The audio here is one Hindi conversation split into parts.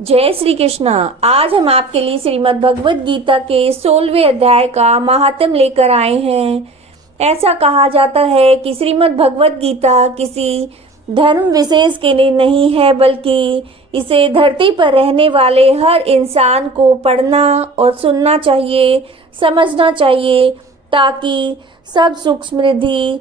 जय श्री कृष्णा। आज हम आपके लिए श्रीमद् भगवत गीता के 16वें अध्याय का महात्म लेकर आए हैं। ऐसा कहा जाता है कि श्रीमद् भगवत गीता किसी धर्म विशेष के लिए नहीं है, बल्कि इसे धरती पर रहने वाले हर इंसान को पढ़ना और सुनना चाहिए, समझना चाहिए, ताकि सब सुख समृद्धि,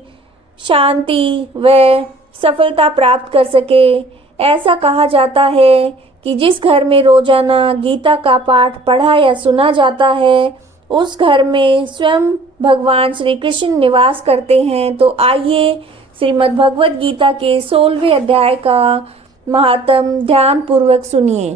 शांति व सफलता प्राप्त कर सके। ऐसा कहा जाता है कि जिस घर में रोजाना गीता का पाठ पढ़ा या सुना जाता है, उस घर में स्वयं भगवान श्री कृष्ण निवास करते हैं। तो आइए श्रीमद् भगवत गीता के 16वें अध्याय का महात्म ध्यान पूर्वक सुनिए।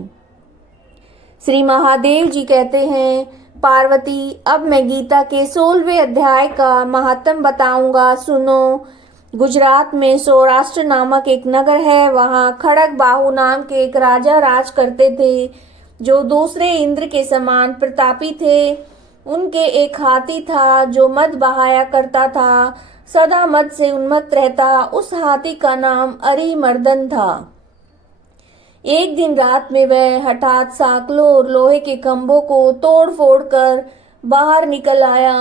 श्री महादेव जी कहते हैं, पार्वती, अब मैं गीता के 16वें अध्याय का महात्म बताऊंगा, सुनो। गुजरात में सौराष्ट्र नामक एक नगर है। वहाँ खड़ग बाहु नाम के एक राजा राज करते थे, जो दूसरे इंद्र के समान प्रतापी थे। उनके एक हाथी था जो मद बहाया करता था, सदा मद से उन्मत्त रहता। उस हाथी का नाम अरिमर्दन था। एक दिन रात में वह हठात साकलों और लोहे के खंभों को तोड़ फोड़ कर बाहर निकल आया।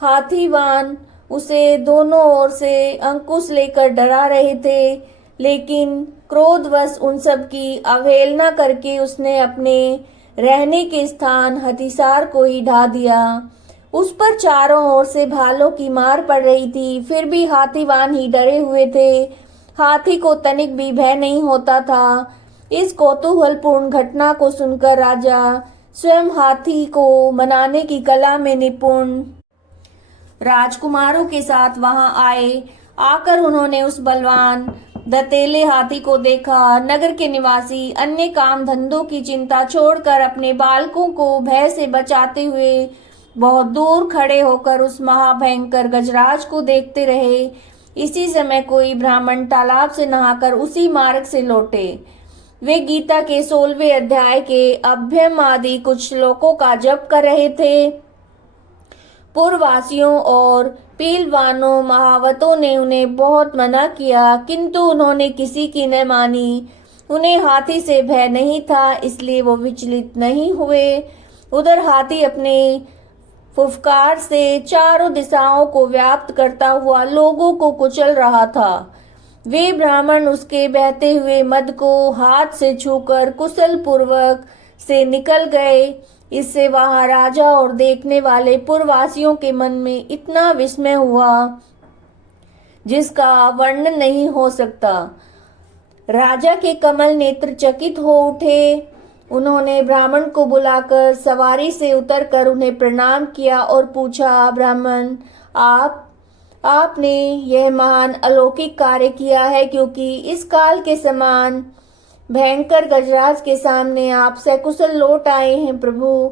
हाथीवान उसे दोनों ओर से अंकुश लेकर डरा रहे थे, लेकिन क्रोधवश उन सब की अवहेलना करके उसने अपने रहने के स्थान हथिसार को ही ढा दिया। उस पर चारों ओर से भालों की मार पड़ रही थी, फिर भी हाथीवान ही डरे हुए थे। हाथी को तनिक भी भय नहीं होता था। इस कौतूहलपूर्ण घटना को सुनकर राजा स्वयं हाथी को मनाने की कला में निपुण राजकुमारों के साथ वहां आए। आकर उन्होंने उस बलवान दतेले हाथी को देखा। नगर के निवासी अन्य काम धंधों की चिंता छोड़कर अपने बालकों को भय से बचाते हुए बहुत दूर खड़े होकर उस महाभयंकर गजराज को देखते रहे। इसी समय कोई ब्राह्मण तालाब से नहाकर उसी मार्ग से लौटे। वे गीता के 16वें अध्याय के अभ्यम आदि कुछ श्लोकों का जप कर रहे थे। पूर्ववासियों और पीलवानों महावतों ने उन्हें बहुत मना किया, किंतु उन्होंने किसी की न मानी। उन्हें हाथी से भय नहीं था, इसलिए वो विचलित नहीं हुए। उधर हाथी अपने फुफकार से चारों दिशाओं को व्याप्त करता हुआ लोगों को कुचल रहा था। वे ब्राह्मण उसके बहते हुए मद को हाथ से छूकर कुशल पूर्वक से निकल गए। इससे वहां राजा और देखने वाले पुरवासियों के मन में इतना विस्मय हुआ जिसका वर्णन नहीं हो सकता। राजा के कमल नेत्र चकित हो उठे। उन्होंने ब्राह्मण को बुलाकर सवारी से उतरकर उन्हें प्रणाम किया और पूछा, ब्राह्मण, आपने यह महान अलौकिक कार्य किया है, क्योंकि इस काल के समान भयंकर गजराज के सामने आप सकुशल लौट आए हैं। प्रभु,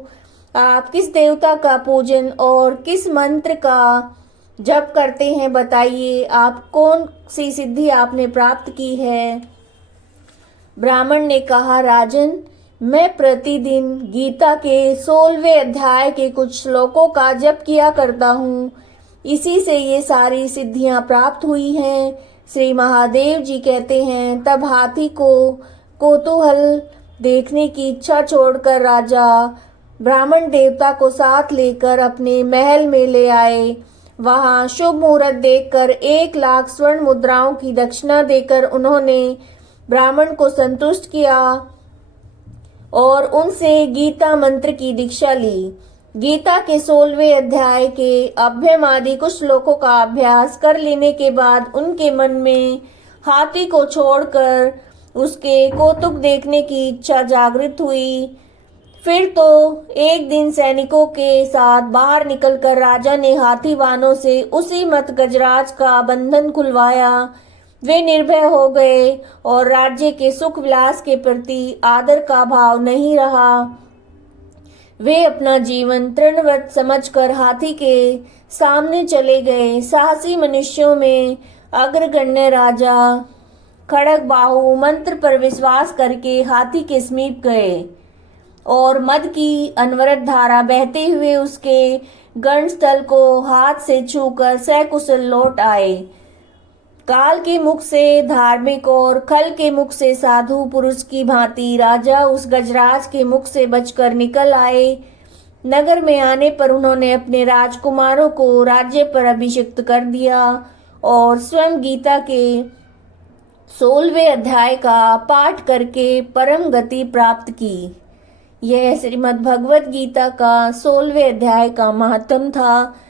आप किस देवता का पूजन और किस मंत्र का जप करते हैं, बताइए। आप कौन सी सिद्धि आपने प्राप्त की है? ब्राह्मण ने कहा, राजन, मैं प्रतिदिन गीता के 16वें अध्याय के कुछ श्लोकों का जप किया करता हूँ। इसी से ये सारी सिद्धियां प्राप्त हुई हैं। श्री महादेव जी कहते हैं, तब हाथी को कौतूहल देखने की इच्छा छोड़कर राजा ब्राह्मण देवता को साथ लेकर अपने महल में ले आए। वहां शुभ मुहूर्त देखकर 1,00,000 स्वर्ण मुद्राओं की दक्षिणा देकर उन्होंने ब्राह्मण को संतुष्ट किया और उनसे गीता मंत्र की दीक्षा ली। गीता के 16वें अध्याय के अभ्यम आदि कुछ श्लोकों का अभ्यास कर लेने के बाद उनके मन में हाथी को छोड़कर उसके कौतुक देखने की इच्छा जागृत हुई। फिर तो एक दिन सैनिकों के साथ बाहर निकलकर राजा ने हाथीवानों से उसी मत गजराज का बंधन खुलवाया। वे निर्भय हो गए और राज्य के सुख विलास के प्रति आदर का भाव नहीं रहा। वे अपना जीवन तृणवत समझकर हाथी के सामने चले गए। साहसी मनुष्यों में अग्रगण्य राजा खड़ग बाहु मंत्र पर विश्वास करके हाथी के समीप गए और मद की अनवरत धारा बहते हुए उसके गणस्थल को हाथ से छूकर सकुशल लौट आए। काल के मुख से धार्मिक और खल के मुख से साधु पुरुष की भांति राजा उस गजराज के मुख से बचकर निकल आए। नगर में आने पर उन्होंने अपने राजकुमारों को राज्य पर अभिषिक्त कर दिया और स्वयं गीता के 16वें अध्याय का पाठ करके परम गति प्राप्त की। यह श्रीमद् भगवत गीता का 16वें अध्याय का महात्म था।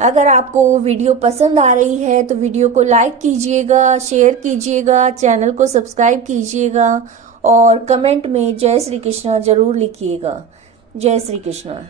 अगर आपको वीडियो पसंद आ रही है तो वीडियो को लाइक कीजिएगा, शेयर कीजिएगा, चैनल को सब्सक्राइब कीजिएगा और कमेंट में जय श्री कृष्णा जरूर लिखिएगा। जय श्री कृष्णा।